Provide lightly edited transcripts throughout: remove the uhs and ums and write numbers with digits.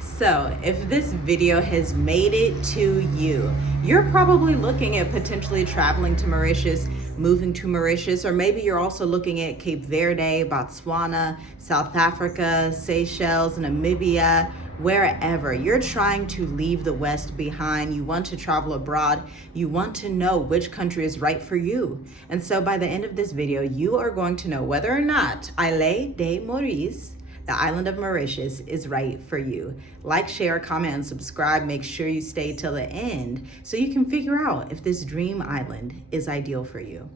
So if this video has made it to you, you're probably looking at potentially traveling to Mauritius, moving to Mauritius, or maybe you're also looking at Cape Verde, Botswana, South Africa, Seychelles, Namibia, wherever. You're trying to leave the West behind. You want to travel abroad. You want to know which country is right for you. And so by the end of this video, you are going to know whether or not Indo Mauritians, the island of Mauritius, is right for you. Like, share, comment, and subscribe. Make sure you stay till the end so you can figure out if this dream island is ideal for you.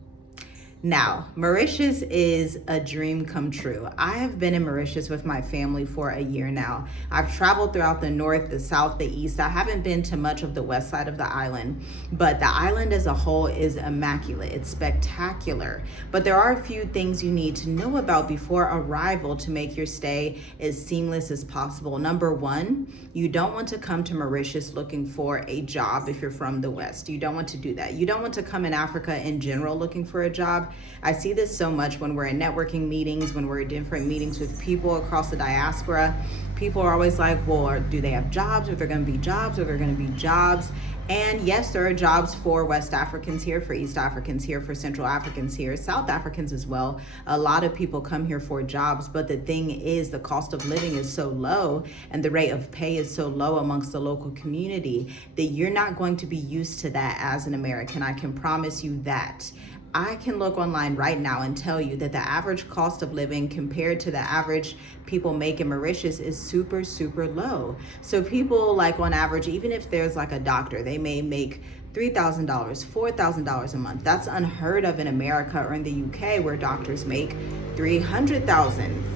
Now, Mauritius is a dream come true. I have been in Mauritius with my family for a year now. I've traveled throughout the north, the south, the east. I haven't been to much of the west side of the island, but the island as a whole is immaculate. It's spectacular. But there are a few things you need to know about before arrival to make your stay as seamless as possible. Number one, you don't want to come to Mauritius looking for a job if you're from the west. You don't want to do that. You don't want to come in Africa in general looking for a job. I see this so much when we're in networking meetings, when we're in different meetings with people across the diaspora. People are always like, well, do they have jobs? Are there going to be jobs? Are there going to be jobs? And yes, there are jobs for West Africans here, for East Africans here, for Central Africans here, South Africans as well. A lot of people come here for jobs, but the thing is the cost of living is so low and the rate of pay is so low amongst the local community that you're not going to be used to that as an American. I can promise you that. I can look online right now and tell you that the average cost of living compared to the average people make in Mauritius is super, super low. So people, like, on average, even if there's like a doctor, they may make $3,000, $4,000 a month. That's unheard of in America or in the UK, where doctors make $300,000,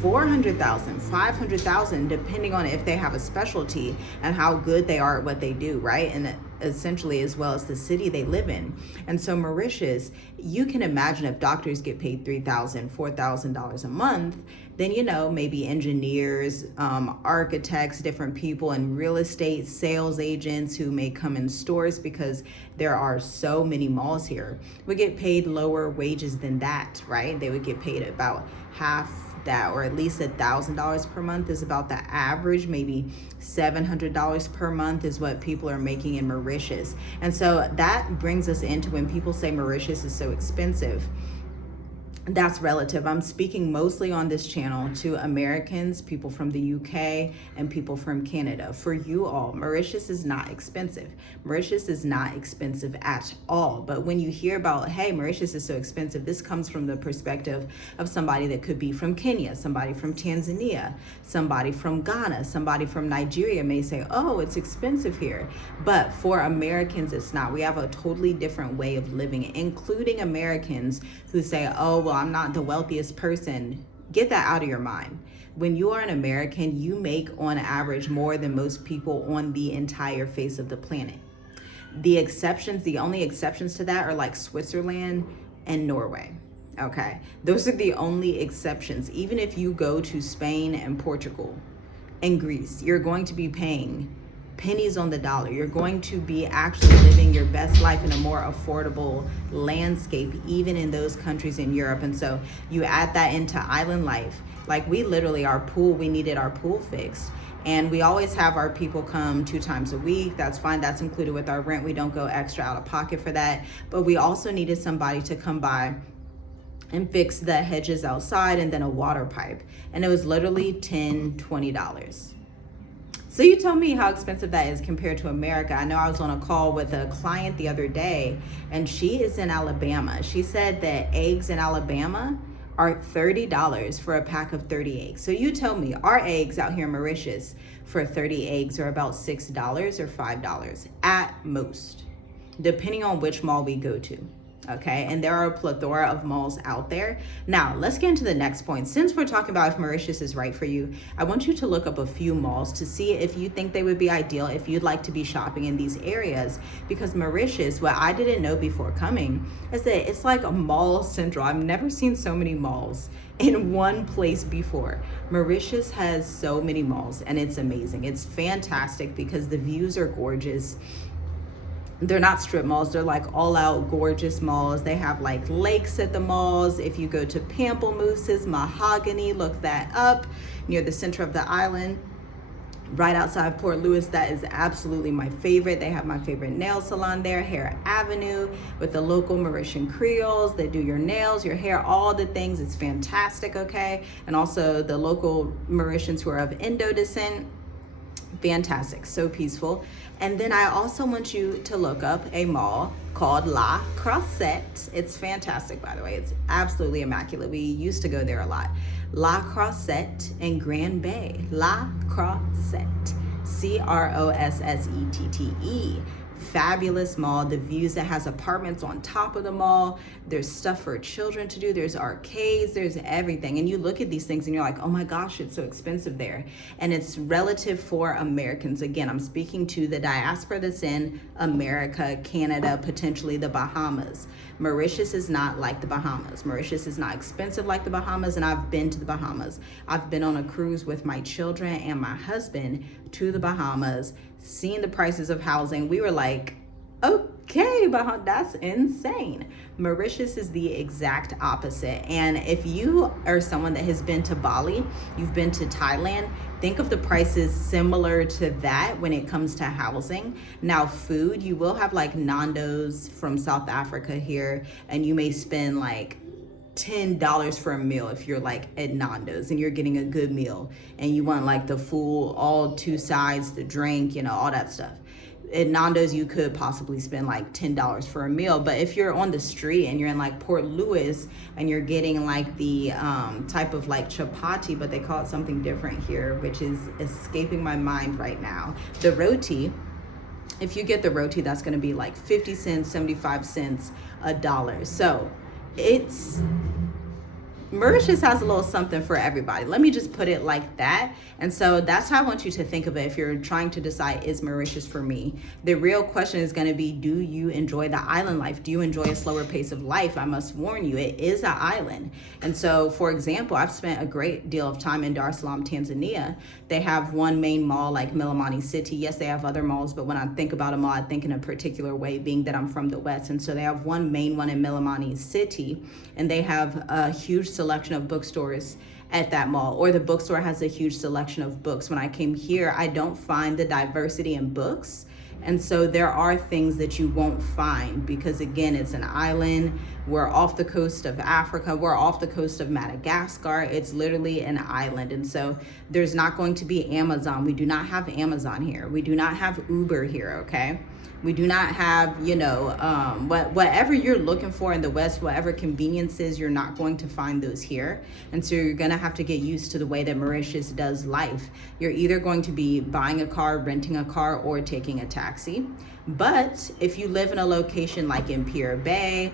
$400,000, $500,000, depending on if they have a specialty and how good they are at what they do, right? And essentially, as well as the city they live in. And so Mauritius, you can imagine if doctors get paid $3,000, $4,000 a month, then, you know, maybe engineers, architects, different people in real estate, sales agents who may come in stores because there are so many malls here, would get paid lower wages than that, right? They would get paid about half that, or at least $1,000 per month is about the average. Maybe $700 per month is what people are making in Mauritius. And so that brings us into when people say Mauritius is so expensive. That's relative. I'm speaking mostly on this channel to Americans, people from the UK, and people from Canada. For you all, Mauritius is not expensive. Mauritius is not expensive at all. But when you hear about, hey, Mauritius is so expensive, this comes from the perspective of somebody that could be from Kenya, somebody from Tanzania, somebody from Ghana, somebody from Nigeria may say, oh, it's expensive here. But for Americans, it's not. We have a totally different way of living, including Americans who say, oh, well, I'm not the wealthiest person. Get that out of your mind. When you are an American, you make on average more than most people on the entire face of the planet. The exceptions, the only exceptions to that are like Switzerland and Norway. Okay, those are the only exceptions. Even if you go to Spain and Portugal and Greece, you're going to be paying pennies on the dollar. You're going to be actually living your best life in a more affordable landscape, even in those countries in Europe. And so you add that into island life. Like, we literally, our pool, we needed our pool fixed. And we always have our people come 2 times a week. That's fine. That's included with our rent. We don't go extra out of pocket for that. But we also needed somebody to come by and fix the hedges outside and then a water pipe. And it was literally $10, $20. So you tell me how expensive that is compared to America. I know I was on a call with a client the other day, and she is in Alabama. She said that eggs in Alabama are $30 for a pack of 30 eggs. So you tell me, our eggs out here in Mauritius for 30 eggs are about $6 or $5 at most, depending on which mall we go to. Okay, and there are a plethora of malls out there. Now, let's get into the next point. Since we're talking about if Mauritius is right for you, I want you to look up a few malls to see if you think they would be ideal, if you'd like to be shopping in these areas. Because Mauritius, what I didn't know before coming, is that it's like a mall central. I've never seen so many malls in one place before. Mauritius has so many malls, and it's amazing. It's fantastic because the views are gorgeous. They're not strip malls, they're like all out gorgeous malls. They have like lakes at the malls. If you go to Pamplemouse's Mahogany, look that up, near the center of the island, right outside Port Louis. That is absolutely my favorite. They have my favorite nail salon there, Hair Avenue, with the local Mauritian Creoles. They do your nails, your hair, all the things. It's fantastic, okay? And also the local Mauritians who are of Indo descent. Fantastic, so peaceful. And then I also want you to look up a mall called La Croisette. It's fantastic, by the way. It's absolutely immaculate. We used to go there a lot. La Croisette in Grand Bay. La Croisette, Crossette. Fabulous mall. The views, that has apartments on top of the mall. There's stuff for children to do. There's arcades. There's everything. And you look at these things and you're like, oh my gosh, it's so expensive there. And it's relative for Americans. Again, I'm speaking to the diaspora that's in America, Canada, potentially the Bahamas. Mauritius is not like the Bahamas. Mauritius is not expensive like the Bahamas, and I've been to the Bahamas. I've been on a cruise with my children and my husband to the Bahamas, seeing the prices of housing. We were like, okay, that's insane. Mauritius is the exact opposite. And if you are someone that has been to Bali, you've been to Thailand, think of the prices similar to that when it comes to housing. Now, food, you will have like Nando's from South Africa here, and you may spend like $10 for a meal if you're like at Nando's and you're getting a good meal and you want like the full, all two sides, the drink, you know, all that stuff. At Nando's, you could possibly spend like $10 for a meal. But if you're on the street and you're in like Port Louis and you're getting like the type of like chapati, but they call it something different here, which is escaping my mind right now. The roti, if you get the roti, that's going to be like 50 cents, 75 cents, $1. So Mauritius has a little something for everybody. Let me just put it like that. And so that's how I want you to think of it if you're trying to decide, is Mauritius for me? The real question is going to be, do you enjoy the island life? Do you enjoy a slower pace of life? I must warn you, it is an island. And so, for example, I've spent a great deal of time in Dar es Salaam, Tanzania. They have one main mall like Milimani City. Yes, they have other malls, but when I think about a mall, I think in a particular way, being that I'm from the West. And so they have one main one in Milimani City, and they have a huge selection of bookstores at that mall, or the bookstore has a huge selection of books. When I came here, I don't find the diversity in books. And so there are things that you won't find because, again, it's an island. We're off the coast of Africa. We're off the coast of Madagascar. It's literally an island. And so there's not going to be Amazon. We do not have Amazon here. We do not have Uber here, okay? We do not have, whatever you're looking for in the West, whatever conveniences, you're not going to find those here. And so you're going to have to get used to the way that Mauritius does life. You're either going to be buying a car, renting a car, or taking a taxi. But if you live in a location like in Pierre Bay,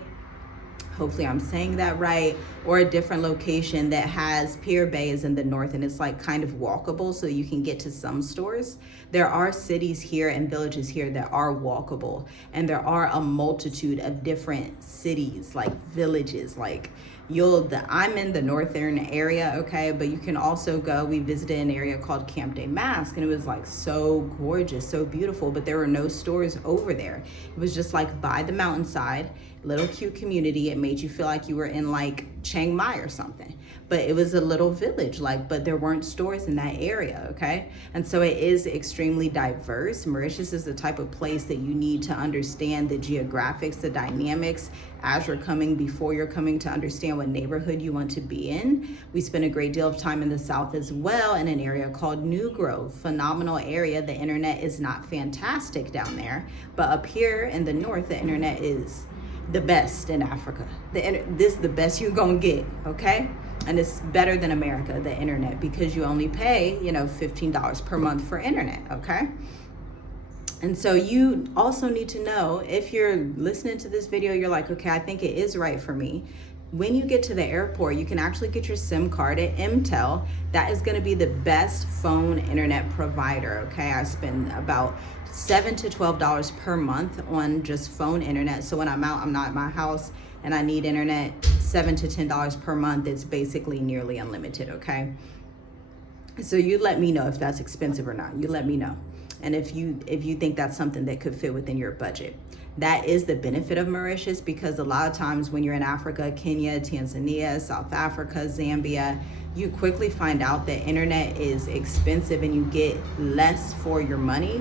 hopefully I'm saying that right, or a different location that has, Pierre Bay is in the north and it's like kind of walkable so you can get to some stores. There are cities here and villages here that are walkable, and there are a multitude of different cities, like villages, like I'm in the northern area, okay, but you can also go, we visited an area called Camp de Masque, and it was like so gorgeous, so beautiful, but there were no stores over there. It was just like by the mountainside, little cute community. It made you feel like you were in like Chiang Mai or something, but it was a little village, but there weren't stores in that area, okay? And so it is extremely diverse. Mauritius is the type of place that you need to understand the geographics, the dynamics as you're coming, before you're coming, to understand what neighborhood you want to be in. We spent a great deal of time in the south as well, in an area called New Grove. Phenomenal area. The internet is not fantastic down there, but up here in the north, the internet is the best in Africa. This is the best you're gonna get, okay? And it's better than America, the internet, because you only pay, $15 per month for internet, okay? And so you also need to know, if you're listening to this video, you're like, okay, I think it is right for me. When you get to the airport, you can actually get your SIM card at MTEL. That is gonna be the best phone internet provider, okay? I spend about $7 to $12 per month on just phone internet. So when I'm out, I'm not at my house, and I need internet, $7 to $10 per month, it's basically nearly unlimited, okay? So you let me know if that's expensive or not. You let me know. And if you think that's something that could fit within your budget. That is the benefit of Mauritius, because a lot of times when you're in Africa, Kenya, Tanzania, South Africa, Zambia, you quickly find out that internet is expensive and you get less for your money,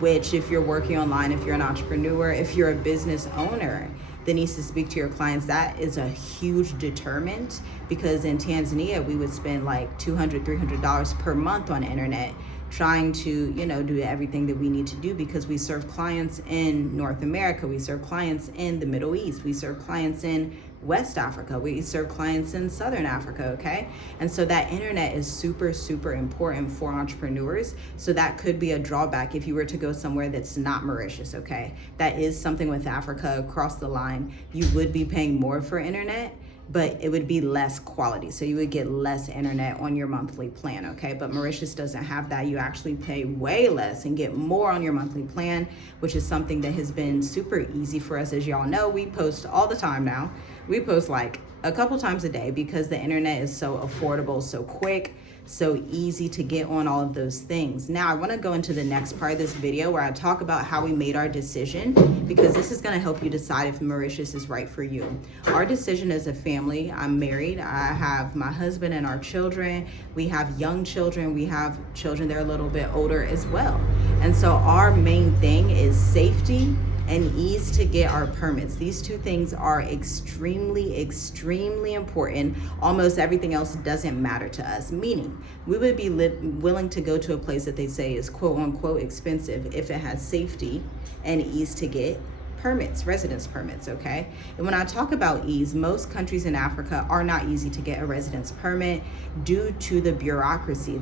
which if you're working online, if you're an entrepreneur, if you're a business owner that needs to speak to your clients, that is a huge deterrent, because in Tanzania, we would spend like $200, $300 per month on internet trying to, do everything that we need to do, because we serve clients in North America, we serve clients in the Middle East, we serve clients in West Africa, we serve clients in Southern Africa, okay? And so that internet is super, super important for entrepreneurs. So that could be a drawback if you were to go somewhere that's not Mauritius, okay? That is something with Africa across the line. You would be paying more for internet, but it would be less quality. So you would get less internet on your monthly plan, okay? But Mauritius doesn't have that. You actually pay way less and get more on your monthly plan, which is something that has been super easy for us. As y'all know, we post all the time now. We post like a couple times a day because the internet is so affordable, so quick, so easy to get on all of those things. Now I want to go into the next part of this video where I talk about how we made our decision, because this is going to help you decide if Mauritius is right for you. Our decision as a family, I'm married, I have my husband and our children, we have young children, we have children that are a little bit older as well. And so our main thing is safety and ease to get our permits. These two things are extremely, extremely important. Almost everything else doesn't matter to us, meaning we would be willing to go to a place that they say is quote unquote expensive if it has safety and ease to get permits, residence permits, okay? And when I talk about ease, most countries in Africa are not easy to get a residence permit due to the bureaucracy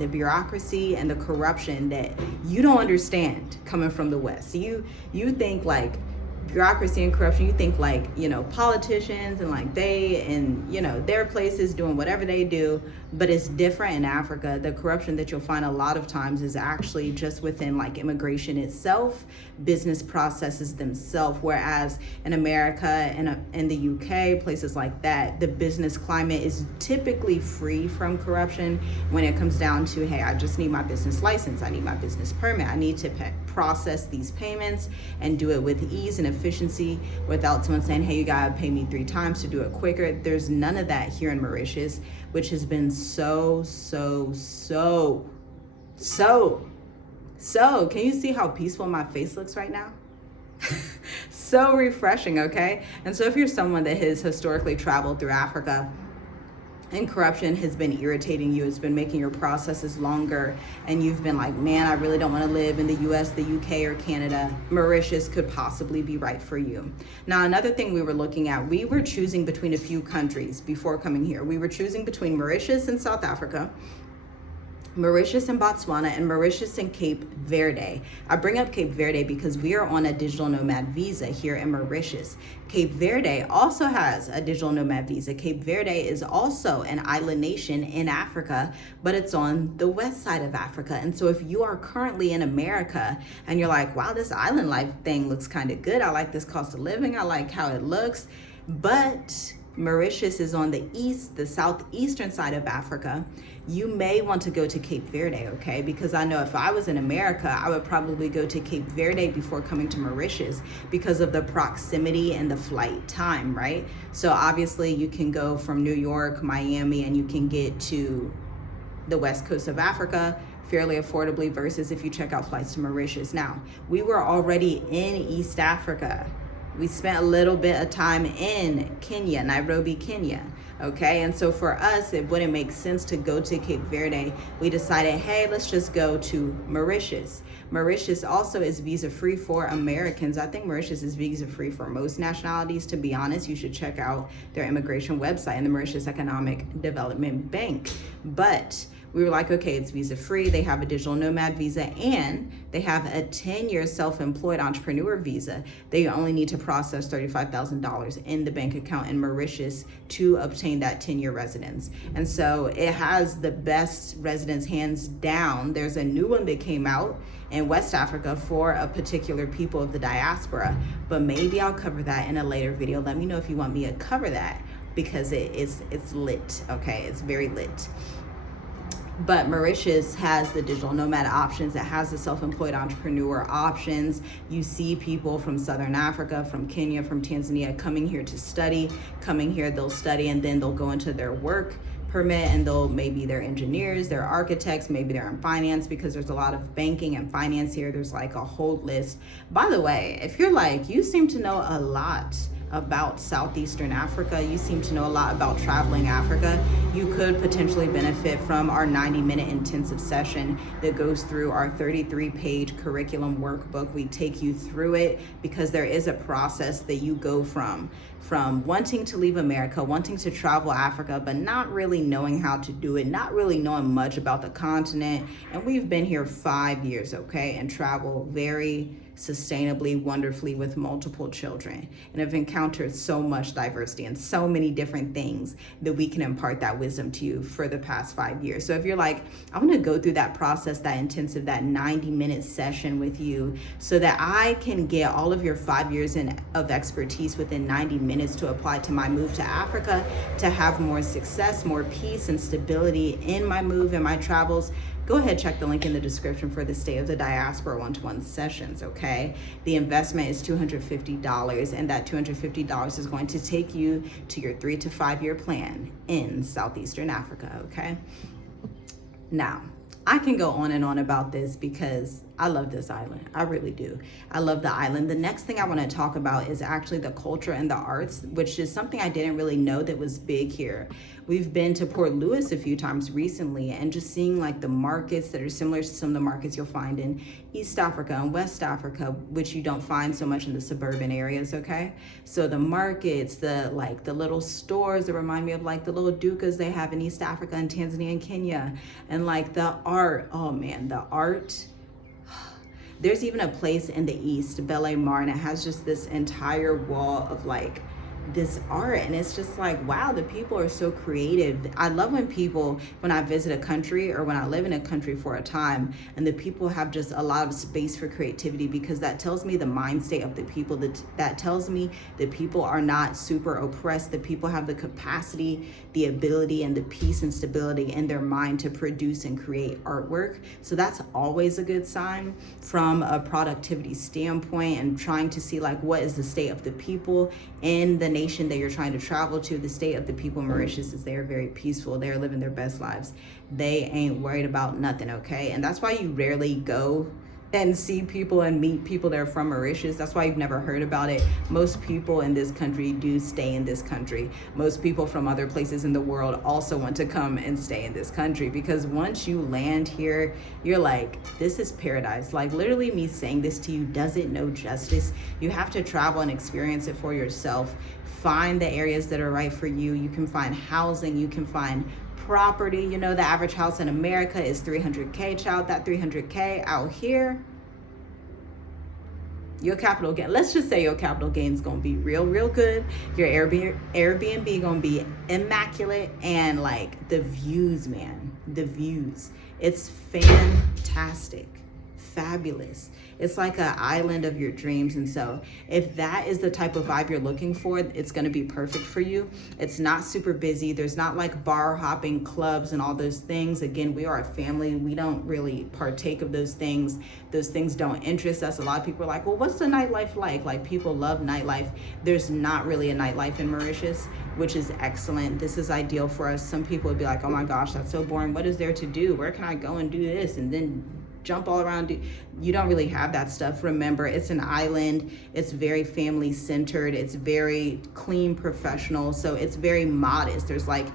and the corruption that you don't understand coming from the West. You think like bureaucracy and corruption, you think like, politicians and like they and, their places doing whatever they do, but it's different in Africa. The corruption that you'll find a lot of times is actually just within like immigration itself, business processes themselves, whereas in America and in the UK, places like that, the business climate is typically free from corruption when it comes down to, hey, I just need my business license, I need my business permit, I need to process these payments and do it with ease and efficiency without someone saying, hey, you gotta pay me 3 times to do it quicker. There's none of that here in Mauritius, which has been so can you see how peaceful my face looks right now? So refreshing, okay? And so if you're someone that has historically traveled through Africa and corruption has been irritating you, it's been making your processes longer, and you've been like, man, I really don't want to live in the US, the UK, or Canada, Mauritius could possibly be right for you. Now, another thing we were looking at, we were choosing between a few countries before coming here. We were choosing between Mauritius and South Africa, Mauritius and Botswana, and Mauritius and Cape Verde. I bring up Cape Verde because we are on a digital nomad visa here in Mauritius. Cape Verde also has a digital nomad visa. Cape Verde is also an island nation in Africa, but it's on the west side of Africa. And so if you are currently in America and you're like, wow, this island life thing looks kind of good, I like this cost of living, I like how it looks, but Mauritius is on the east, the southeastern side of Africa, you may want to go to Cape Verde, okay? Because I know if I was in America, I would probably go to Cape Verde before coming to Mauritius because of the proximity and the flight time, right? So obviously you can go from New York, Miami, and you can get to the west coast of Africa fairly affordably versus if you check out flights to Mauritius. Now, we were already in East Africa. We spent a little bit of time in Kenya, Nairobi, Kenya, okay? And so for us, it wouldn't make sense to go to Cape Verde. We decided, hey, let's just go to Mauritius. Mauritius also is visa-free for Americans. I think Mauritius is visa-free for most nationalities. To be honest, you should check out their immigration website and the Mauritius Economic Development Bank. But we were like, okay, it's visa-free, they have a digital nomad visa, and they have a 10-year self-employed entrepreneur visa. They only need to process $35,000 in the bank account in Mauritius to obtain that 10-year residence. And so it has the best residence hands down. There's a new one that came out in West Africa for a particular people of the diaspora, but maybe I'll cover that in a later video. Let me know if you want me to cover that, because it's lit, okay? It's very lit. But Mauritius has the digital nomad options. It has the self-employed entrepreneur options. You see people from Southern Africa, from Kenya, from Tanzania coming here to study, coming here, they'll study, and then they'll go into their work permit, and maybe they're engineers, they're architects, maybe they're in finance, because there's a lot of banking and finance here. There's like a whole list. By the way, if you're like, you seem to know a lot about Southeastern Africa, you seem to know a lot about traveling Africa, you could potentially benefit from our 90-minute intensive session that goes through our 33-page curriculum workbook. We take you through it because there is a process that you go from wanting to leave America, wanting to travel Africa, but not really knowing how to do it, not really knowing much about the continent. And we've been here 5 years, okay, and travel very sustainably, wonderfully with multiple children, and have encountered so much diversity and so many different things that we can impart that wisdom to you for the past 5 years. So if you're like, I want to go through that process, that intensive, that 90-minute session with you so that I can get all of your 5 years of expertise within 90 minutes to apply to my move to Africa, to have more success, more peace and stability in my move and my travels, go ahead, check the link in the description for the State of the Diaspora one-to-one sessions, okay? The investment is $250, and that $250 is going to take you to your 3 to 5 year plan in Southeastern Africa, okay? Now, I can go on and on about this because I love this island. I really do. I love the island. The next thing I want to talk about is actually the culture and the arts, which is something I didn't really know that was big here. We've been to Port Louis a few times recently, and just seeing like the markets that are similar to some of the markets you'll find in East Africa and West Africa, which you don't find so much in the suburban areas, okay? So the markets, the little stores that remind me of like the little dukas they have in East Africa and Tanzania and Kenya, and like the art, oh man, the art. There's even a place in the East, Belle Mar, and it has just this entire wall of like this art, and it's just like, wow, the people are so creative. I love when I visit a country or when I live in a country for a time and the people have just a lot of space for creativity, because that tells me the mind state of the people, that tells me that people are not super oppressed, that people have the capacity, the ability, and the peace and stability in their mind to produce and create artwork. So that's always a good sign from a productivity standpoint, and trying to see like what is the state of the people in the nation that you're trying to travel to. The state of the people in Mauritius is they're very peaceful. They're living their best lives. They ain't worried about nothing, okay? And that's why you rarely go and see people and meet people that are from Mauritius. That's why you've never heard about it. Most people in this country do stay in this country. Most people from other places in the world also want to come and stay in this country, because once you land here, you're like, this is paradise. Like literally me saying this to you doesn't know justice. You have to travel and experience it for yourself. Find the areas that are right for you. You can find housing, you can find property. You know, the average house in America is 300K, child. That 300K out here, your capital gain, let's just say your capital gain is gonna be real good. Your Airbnb gonna be immaculate, and like the views, man, the views, it's fantastic, fabulous. It's like an island of your dreams. And so if that is the type of vibe you're looking for, it's going to be perfect for you. It's not super busy. There's not like bar hopping clubs and all those things. Again, we are a family. We don't really partake of those things. Those things don't interest us. A lot of people are like, well, what's the nightlife like? Like people love nightlife. There's not really a nightlife in Mauritius, which is excellent. This is ideal for us. Some people would be like, oh my gosh, that's so boring. What is there to do? Where can I go and do this? And then jump all around. You don't really have that stuff. Remember, it's an island. It's very family centered. It's very clean, professional. So it's very modest. There's like,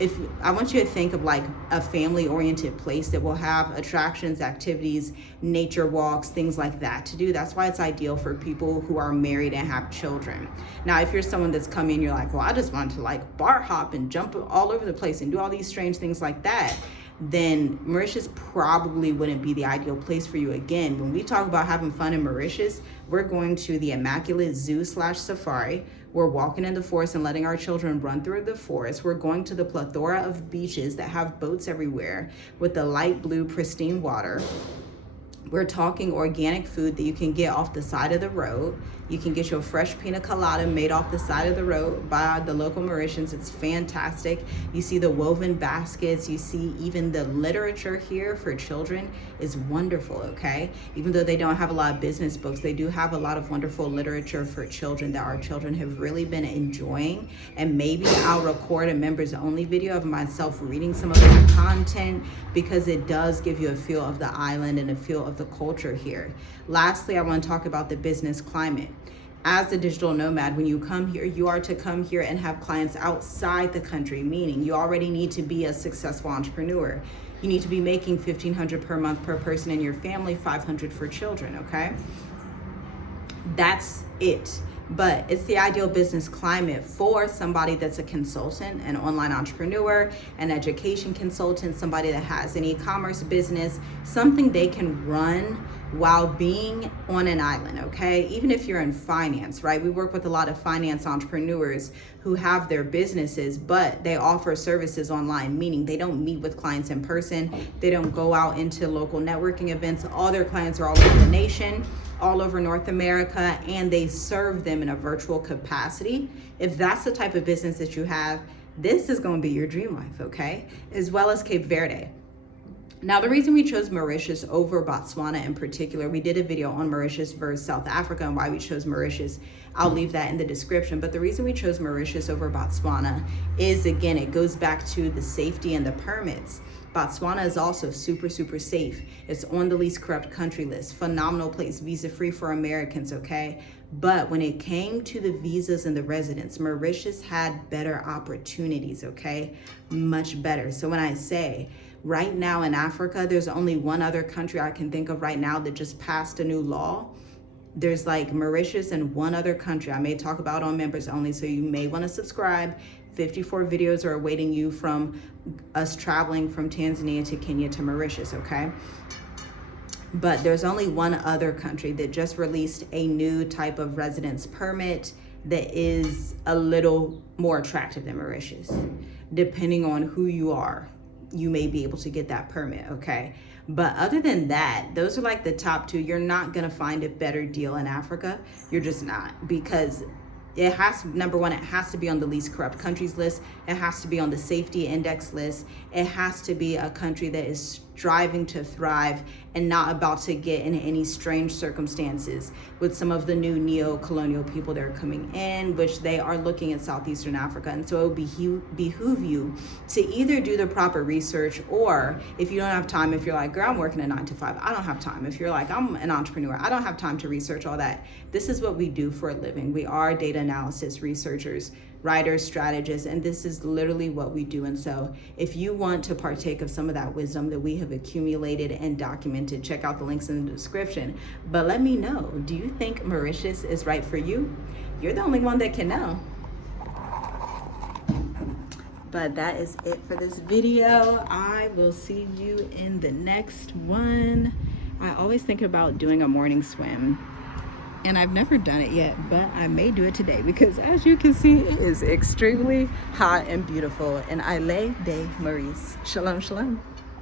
if I want you to think of like a family oriented place that will have attractions, activities, nature walks, things like that to do. That's why it's ideal for people who are married and have children. Now, if you're someone that's coming, you're like, well, I just want to like bar hop and jump all over the place and do all these strange things like that, then Mauritius probably wouldn't be the ideal place for you. Again, when we talk about having fun in Mauritius, we're going to the immaculate zoo/safari. We're walking in the forest and letting our children run through the forest. We're going to the plethora of beaches that have boats everywhere with the light blue pristine water. We're talking organic food that you can get off the side of the road. You can get your fresh pina colada made off the side of the road by the local Mauritians. It's fantastic. You see the woven baskets. You see even the literature here for children is wonderful, okay? Even though they don't have a lot of business books, they do have a lot of wonderful literature for children that our children have really been enjoying. And maybe I'll record a members only video of myself reading some of the content, because it does give you a feel of the island and a feel of the culture here. Lastly, I want to talk about the business climate. As a digital nomad, when you come here, you are to come here and have clients outside the country, meaning you already need to be a successful entrepreneur. You need to be making $1,500 per month per person in your family, $500 for children, okay? That's it. But it's the ideal business climate for somebody that's a consultant, an online entrepreneur, an education consultant, somebody that has an e-commerce business, something they can run while being on an island, okay? Even if you're in finance, right? We work with a lot of finance entrepreneurs who have their businesses, but they offer services online, meaning they don't meet with clients in person. They don't go out into local networking events. All their clients are all over the nation, all over North America, and they serve them in a virtual capacity. If that's the type of business that you have, this is going to be your dream life, okay? As well as Cape Verde. Now, the reason we chose Mauritius over Botswana in particular, we did a video on Mauritius versus South Africa and why we chose Mauritius. I'll leave that in the description. But the reason we chose Mauritius over Botswana is, again, it goes back to the safety and the permits. Botswana is also super, super safe. It's on the least corrupt country list. Phenomenal place, visa-free for Americans, okay? But when it came to the visas and the residents, Mauritius had better opportunities, okay? Much better. So when I say, right now in Africa, there's only one other country I can think of right now that just passed a new law. There's like Mauritius and one other country I may talk about on members only, so you may want to subscribe. 54 videos are awaiting you from us traveling from Tanzania to Kenya to Mauritius, okay? But there's only one other country that just released a new type of residence permit that is a little more attractive than Mauritius. Depending on who you are, you may be able to get that permit, okay? But other than that, those are like the top two. You're not gonna find a better deal in Africa. You're just not, because it has, number one, it has to be on the least corrupt countries list. It has to be on the safety index list. It has to be a country that is striving to thrive and not about to get in any strange circumstances with some of the new neo-colonial people that are coming in, which they are looking at Southeastern Africa. And so it would behoove you to either do the proper research, or if you don't have time, if you're like, girl, I'm working a 9 to 5, I don't have time. If you're like, I'm an entrepreneur, I don't have time to research all that. This is what we do for a living. We are data analysis researchers, writers, strategists, and this is literally what we do. And so if you want to partake of some of that wisdom that we have accumulated and documented, check out the links in the description. But let me know, do you think Mauritius is right for you? You're the only one that can know. But that is it for this video. I will see you in the next one. I always think about doing a morning swim, and I've never done it yet, but I may do it today because, as you can see, it is extremely hot and beautiful in Indo Mauritius. Shalom, shalom.